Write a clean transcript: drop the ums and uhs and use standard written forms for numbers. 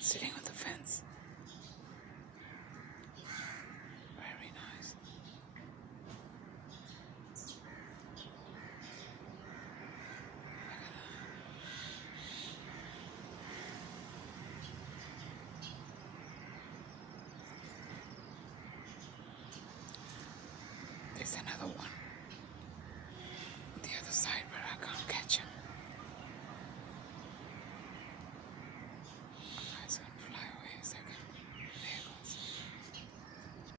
sitting on the fence. Very nice. There's another one.